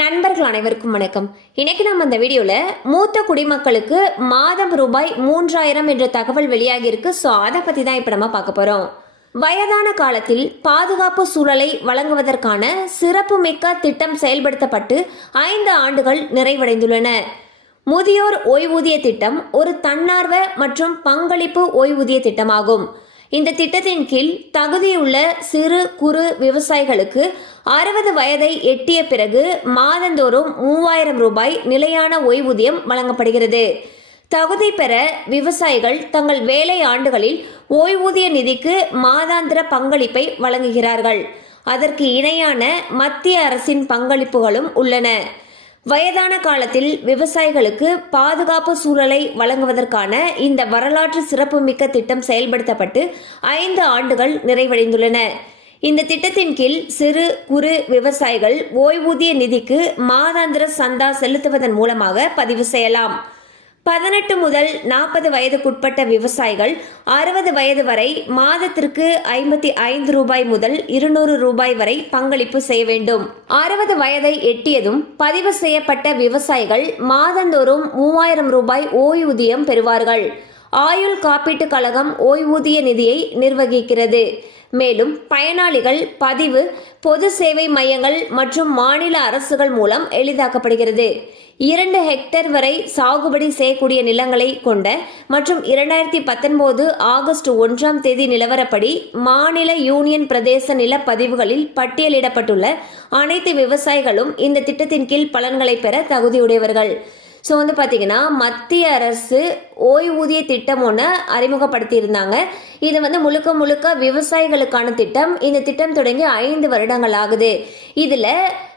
நண்பர்கள் அனைவருக்கும் வணக்கம். இன்னைக்கு நம்ம இந்த வீடியோல மூத்த குடிமக்களுக்கு மாதம் ரூபாய் மூன்றாயிரம் என்ற தகவல் வெளியாகி இருக்கு ஸோ அதை பத்தி தான் இப்போ நம்ம பார்க்க போறோம். வயதான காலத்தில் பாதுகாப்பு சூழலை வழங்குவதற்கான சிறப்புமிக்க திட்டம் செயல்படுத்தப்பட்டு ஐந்து ஆண்டுகள் நிறைவடைந்துள்ளன. முதியோர் ஓய்வூதிய திட்டம் ஒரு தன்னார்வ மற்றும் பங்களிப்பு ஓய்வூதிய திட்டமாகும். இந்த திட்டத்தின் கீழ் தகுதியுள்ள சிறு குறு விவசாயிகளுக்கு அறுபது வயதை எட்டிய பிறகு மாதந்தோறும் மூவாயிரம் ரூபாய் நிலையான ஓய்வூதியம் வழங்கப்படுகிறது. தகுதி பெற விவசாயிகள் தங்கள் வேலை ஆண்டுகளில் ஓய்வூதிய நிதிக்கு மாதாந்திர பங்களிப்பை வழங்குகிறார்கள். அதற்கு இணையான மத்திய அரசின் பங்களிப்புகளும் உள்ளன. வயதான காலத்தில் விவசாயிகளுக்கு பாதுகாப்பு சூழலை வழங்குவதற்கான இந்த வரலாற்று சிறப்புமிக்க திட்டம் செயல்படுத்தப்பட்டு ஐந்து ஆண்டுகள் நிறைவடைந்துள்ளன. இந்த திட்டத்தின் கீழ் சிறு குறு விவசாயிகள் ஓய்வூதிய நிதிக்கு மாதாந்திர சந்தா செலுத்துவதன் மூலமாக பதிவு செய்யலாம். பதினெட்டு முதல் நாற்பது வயதுக்குட்பட்ட விவசாயிகள் அறுபது வயது வரை மாதத்திற்கு ஐம்பத்தி ஐந்து ரூபாய் முதல் இருநூறு ரூபாய் வரை பங்களிப்பு செய்ய வேண்டும். அறுபது வயதை எட்டியதும் பதிவு செய்யப்பட்ட விவசாயிகள் மாதந்தோறும் மூவாயிரம் ரூபாய் ஓய்வூதியம் பெறுவார்கள். ஆயுள் காப்பீட்டுக் கழகம் ஓய்வூதிய நிதியை நிர்வகிக்கிறது. மேலும் பயனாளிகள் பதிவு பொது சேவை மையங்கள் மற்றும் மாநில அரசுகள் மூலம் எளிதாக்கப்படுகிறது. இரண்டு ஹெக்டேர் வரை சாகுபடி செய்யக்கூடிய நிலங்களை கொண்ட மற்றும் இரண்டாயிரத்தி பத்தொன்பது ஆகஸ்ட் ஒன்றாம் தேதி நிலவரப்படி மாநில யூனியன் பிரதேச நிலப்பதிவுகளில் பட்டியலிடப்பட்டுள்ள அனைத்து விவசாயிகளும் இந்த திட்டத்தின் கீழ் பலன்களை பெற தகுதியுடையவர்கள். ஸோ வந்து பார்த்தீங்கன்னா மத்திய அரசு ஓய்வூதிய திட்டம் ஒன்று அறிமுகப்படுத்தியிருந்தாங்க. இது வந்து முழுக்க முழுக்க விவசாயிகளுக்கான திட்டம். இந்த திட்டம் தொடங்கி ஐந்து வருடங்கள் ஆகுது. இதில்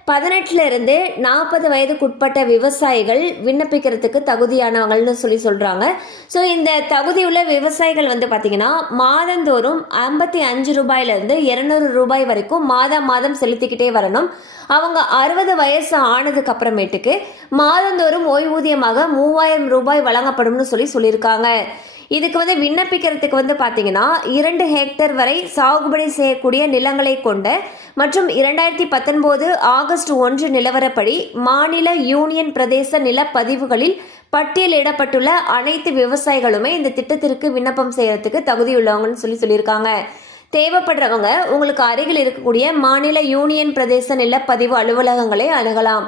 பதினெட்டுலேருந்து நாற்பது வயதுக்குட்பட்ட விவசாயிகள் விண்ணப்பிக்கிறதுக்கு தகுதியானவங்கள்னு சொல்லி சொல்கிறாங்க ஸோ இந்த தகுதியுள்ள விவசாயிகள் வந்து பார்த்திங்கன்னா மாதந்தோறும் ஐம்பத்தி அஞ்சு ரூபாயிலேருந்து இரநூறு ரூபாய் வரைக்கும் மாதம் மாதம் செலுத்திக்கிட்டே வரணும். அவங்க அறுபது வயசு ஆனதுக்கு அப்புறமேட்டுக்கு மாதந்தோறும் ஓய்வூதியமாக மூவாயிரம் ரூபாய் வழங்கப்படும்னு சொல்லி சொல்லியிருக்காங்க. இதுக்கு வந்து விண்ணப்பிக்கிறதுக்கு வந்து பார்த்தீங்கன்னா இரண்டு ஹெக்டேர் வரை சாகுபடி செய்யக்கூடிய நிலங்களை கொண்ட மற்றும் இரண்டாயிரத்தி பத்தொன்பது ஆகஸ்ட் ஒன்று நிலவரப்படி மாநில யூனியன் பிரதேச நிலப்பதிவுகளில் பட்டியலிடப்பட்டுள்ள அனைத்து விவசாயிகளுமே இந்த திட்டத்திற்கு விண்ணப்பம் செய்யறதுக்கு தகுதியுள்ளவங்கன்னு சொல்லி சொல்லியிருக்காங்க. தேவைப்படுறவங்க உங்களுக்கு அருகில் இருக்கக்கூடிய மாநில யூனியன் பிரதேச நிலப்பதிவு அலுவலகங்களை அணுகலாம்.